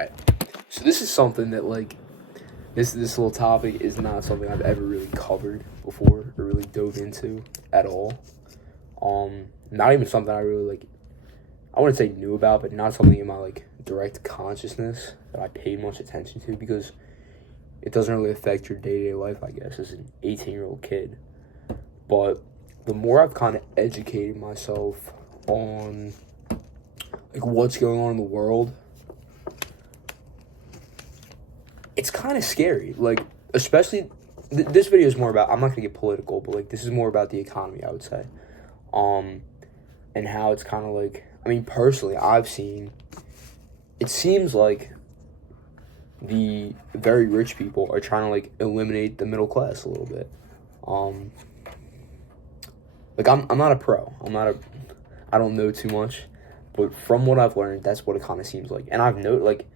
Alright, so this is something that, like, this little topic is not something I've ever really covered before or really dove into at all. Not even something I really, like, I wouldn't say knew about, but not something in my, like, direct consciousness that I paid much attention to, because it doesn't really affect your day-to-day life, I guess, as an 18-year-old kid. But the more I've kind of educated myself on, like, what's going on in the world, it's kind of scary. Like, especially, this video is more about, I'm not gonna get political, but, like, this is more about the economy, I would say. And how it's kind of like, I mean, personally, I've seen, it seems like the very rich people are trying to, like, eliminate the middle class a little bit. Like, I'm not a pro. I don't know too much, but from what I've learned, that's what it kind of seems like. And I've noted, like,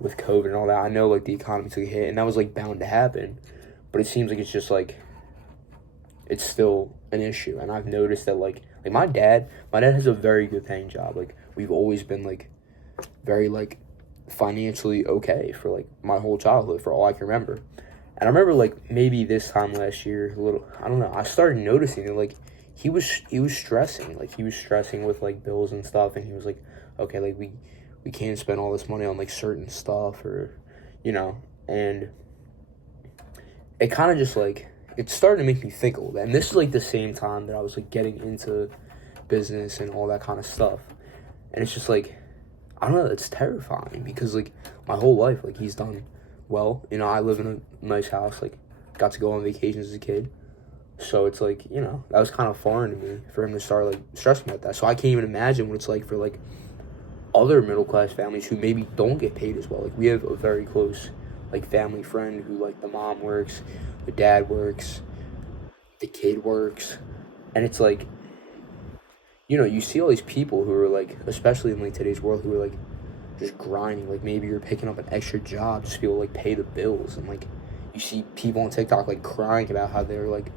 with COVID and all that, I know, like, the economy took a hit, and that was, like, bound to happen. But it seems like it's just, like, it's still an issue. And I've noticed that, like my dad has a very good paying job. Like, we've always been, like, very, like, financially okay for, like, my whole childhood, for all I can remember. And I remember, like, maybe this time last year, I don't know, I started noticing that, like, he was stressing. Like, he was stressing with, like, bills and stuff, and he was like, okay, like, we can't spend all this money on, like, certain stuff, or, you know. And it kind of just, like, it started to make me think a little bit. And this is, like, the same time that I was, like, getting into business and all that kind of stuff. And it's just, like, I don't know, it's terrifying, because, like, my whole life, like, he's done well. You know, I live in a nice house, like, got to go on vacations as a kid. So it's, like, you know, that was kind of foreign to me for him to start, like, stressing about that. So I can't even imagine what it's like for, like, other middle-class families who maybe don't get paid as well. Like, we have a very close, like, family friend who, like, the mom works, the dad works, the kid works, and it's like, you know, you see all these people who are, like, especially in, like, today's world, who are, like, just grinding. Like, maybe you're picking up an extra job just to be able to, like, pay the bills. And, like, you see people on TikTok, like, crying about how they're, like,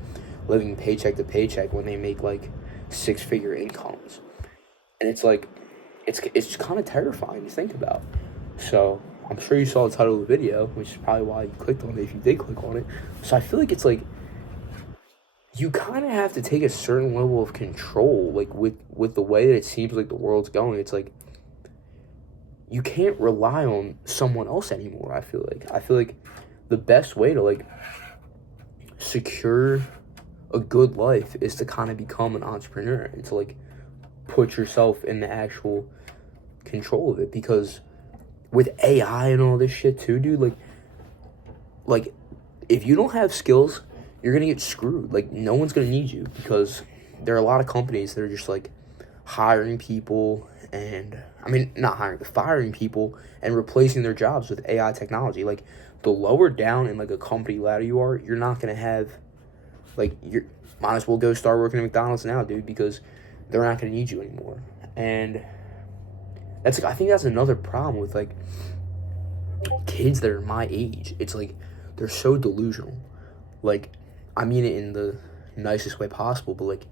living paycheck to paycheck when they make, like, six-figure incomes. And it's like, it's kind of terrifying to think about. So I'm sure you saw the title of the video, which is probably why you clicked on it, if you did click on it. So I feel like it's like, you kind of have to take a certain level of control, like, with the way that it seems like the world's going. It's like, you can't rely on someone else anymore. I feel like the best way to, like, secure a good life is to kind of become an entrepreneur, and to, like, put yourself in the actual control of it. Because with AI and all this shit too, dude, like if you don't have skills, you're gonna get screwed. Like, no one's gonna need you, because there are a lot of companies that are just, like, hiring people, and I mean, not hiring, but firing people and replacing their jobs with AI technology. Like, the lower down in, like, a company ladder you are, you're not gonna have, like, you might as well go start working at McDonald's now, dude, because they're not gonna need you anymore. And that's, like, I think that's another problem with, like, kids that are my age. It's like, they're so delusional. Like, I mean it in the nicest way possible, but, like,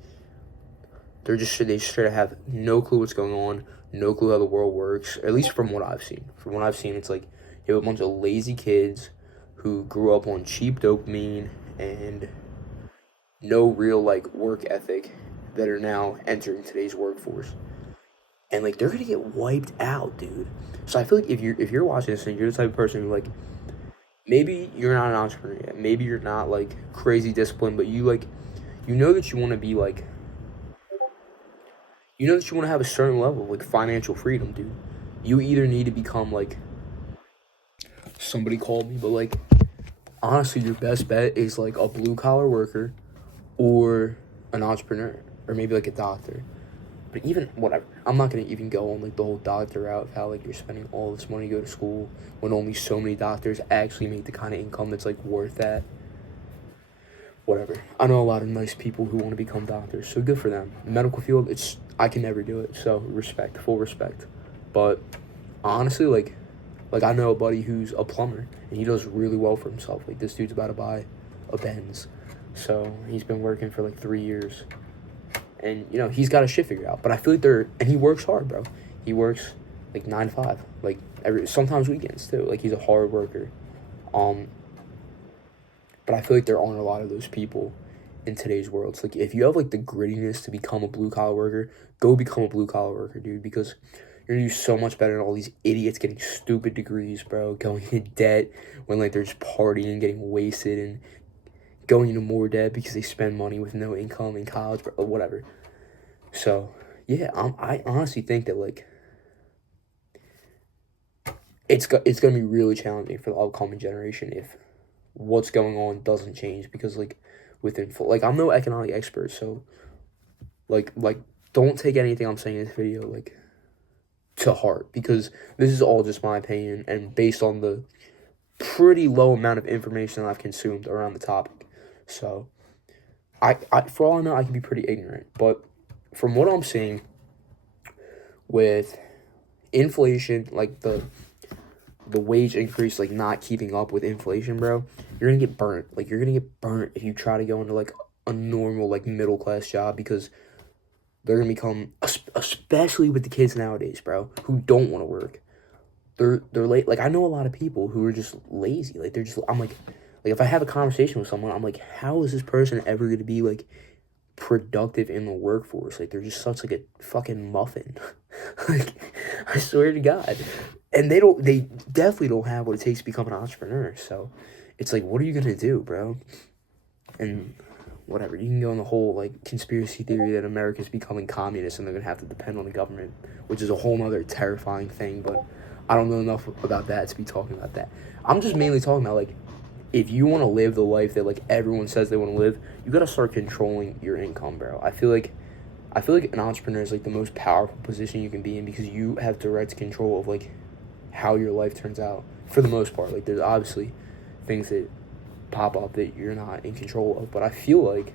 they straight have no clue what's going on, no clue how the world works, at least from what I've seen. From what I've seen, it's like, you have a bunch of lazy kids who grew up on cheap dopamine and no real, like, work ethic, that are now entering today's workforce. And, like, they're gonna get wiped out, dude. So I feel like if you're watching this and you're the type of person who, like, maybe you're not an entrepreneur yet, maybe you're not, like, crazy disciplined, but you, like, you know that you want to be, like, you know that you want to have a certain level of, like, financial freedom, dude. You either need to become, like, somebody called me, but, like, honestly, your best bet is, like, a blue-collar worker or an entrepreneur, or maybe, like, a doctor. But even, whatever, I'm not going to even go on, like, the whole doctor route of how, like, you're spending all this money to go to school when only so many doctors actually make the kind of income that's, like, worth that. Whatever. I know a lot of nice people who want to become doctors, so good for them. Medical field, I can never do it, so respect, full respect. But honestly, like I know a buddy who's a plumber, and he does really well for himself. Like, this dude's about to buy a Benz, so he's been working for, like, 3 years. And, you know, he's got his shit figured out. But I feel like and he works hard, bro. He works like 9 to 5, like sometimes weekends too. Like he's a hard worker. Um, but I feel like there aren't a lot of those people in today's world. It's like if you have like the grittiness to become a blue collar worker, go become a blue collar worker, dude, because you're gonna do so much better than all these idiots getting stupid degrees, bro, going into debt when like they're just partying, getting wasted, and going into more debt because they spend money with no income in college, or whatever. So yeah, I honestly think that like it's gonna be really challenging for the upcoming generation if what's going on doesn't change, because like like I'm no economic expert, so like don't take anything I'm saying in this video like to heart, because this is all just my opinion and based on the pretty low amount of information that I've consumed around the topic. So I for all I know, I can be pretty ignorant, but from what I'm seeing with inflation, like the wage increase like not keeping up with inflation, bro, you're gonna get burnt. Like you're gonna get burnt if you try to go into like a normal like middle class job, because they're gonna become, especially with the kids nowadays, bro, who don't want to work. They're late. Like I know a lot of people who are just lazy. Like they're just, I'm like if I have a conversation with someone, I'm like, how is this person ever gonna be like productive in the workforce? Like they're just such like a fucking muffin. Like I swear to God. And they definitely don't have what it takes to become an entrepreneur. So it's like, what are you gonna do, bro? And whatever, you can go on the whole like conspiracy theory that America's becoming communist and they're gonna have to depend on the government, which is a whole nother terrifying thing, but I don't know enough about that to be talking about that. I'm just mainly talking about like, if you want to live the life that like everyone says they want to live, you gotta start controlling your income, bro. I feel like an entrepreneur is like the most powerful position you can be in, because you have direct control of like how your life turns out for the most part. Like there's obviously things that pop up that you're not in control of, but I feel like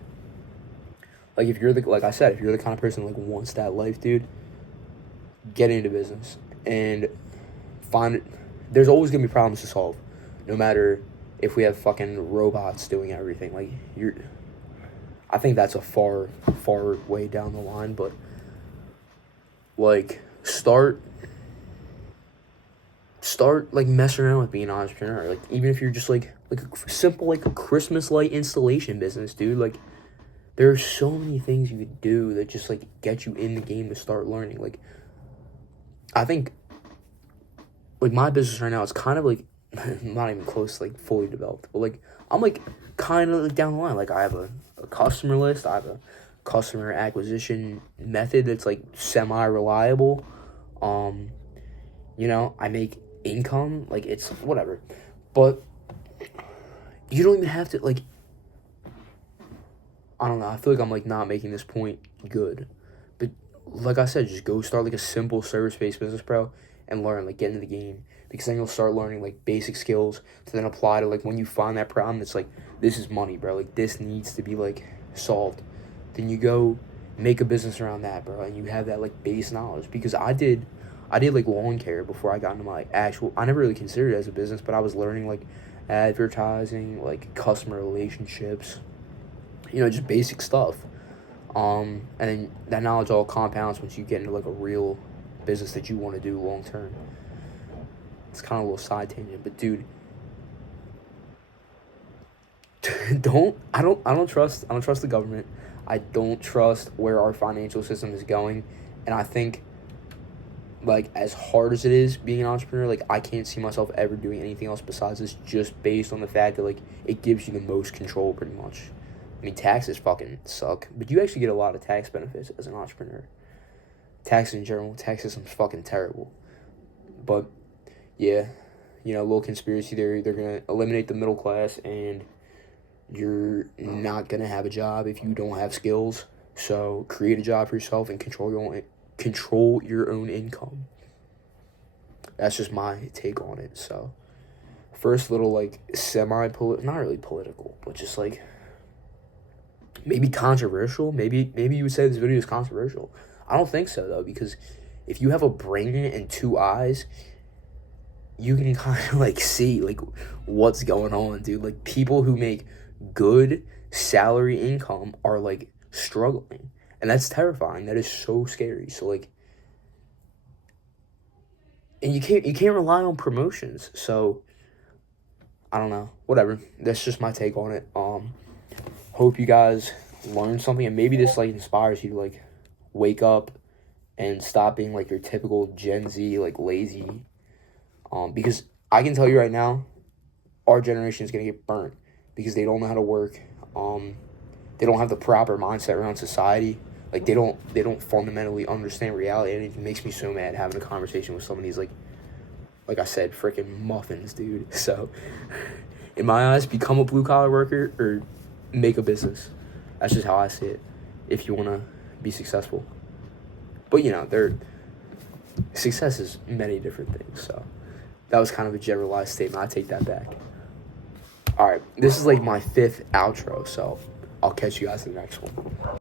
if you're like I said, if you're the kind of person like wants that life, dude, get into business and there's always gonna be problems to solve, no matter if we have fucking robots doing everything. Like I think that's a far way down the line, but like start like messing around with being an entrepreneur. Like even if you're just like a simple like a Christmas light installation business, dude. Like there are so many things you could do that just like get you in the game to start learning. Like I think like my business right now is kind of like not even close to like fully developed, but like I'm like kind of like down the line. Like I have a customer list, I have a customer acquisition method that's like semi-reliable. You know, I make income, like it's whatever, but you don't even have to like, I don't know, I feel like I'm like not making this point good, but like I said, just go start like a simple service-based business, bro, and learn, like get into the game, because then you'll start learning like basic skills to then apply to like when you find that problem that's like, this is money, bro, like this needs to be like solved, then you go make a business around that, bro, and you have that like base knowledge. Because I did like lawn care before I got into my actual, I never really considered it as a business, but I was learning like advertising, like customer relationships, you know, just basic stuff. And then that knowledge all compounds once you get into like a real business that you want to do long term. It's kind of a little side tangent, but dude, I don't trust the government. I don't trust where our financial system is going, and I think like as hard as it is being an entrepreneur, like I can't see myself ever doing anything else besides this, just based on the fact that like it gives you the most control pretty much. I mean, taxes fucking suck, but you actually get a lot of tax benefits as an entrepreneur. Taxes in general, tax system's fucking terrible. But yeah, you know, little conspiracy theory, they're gonna eliminate the middle class and you're not gonna have a job if you don't have skills. So create a job for yourself and control your own income. That's just my take on it. So first little like not really political, but just like maybe controversial. Maybe you would say this video is controversial. I don't think so though, because if you have a brain and two eyes, you can kind of like see like what's going on, dude. Like people who make good salary income are like struggling, and that's terrifying. That is so scary. So like and you can't rely on promotions. So I don't know, whatever. That's just my take on it. Hope you guys learn something, and maybe this like inspires you to like wake up and stop being like your typical Gen Z like lazy. Because I can tell you right now, our generation is gonna get burnt because they don't know how to work. They don't have the proper mindset around society. Like they don't fundamentally understand reality, and it makes me so mad having a conversation with somebody who's like I said, freaking muffins, dude. So, in my eyes, become a blue collar worker or make a business. That's just how I see it. If you want to be successful, but success is many different things. So, that was kind of a generalized statement. I take that back. All right, this is like my 5th outro. So, I'll catch you guys in the next one.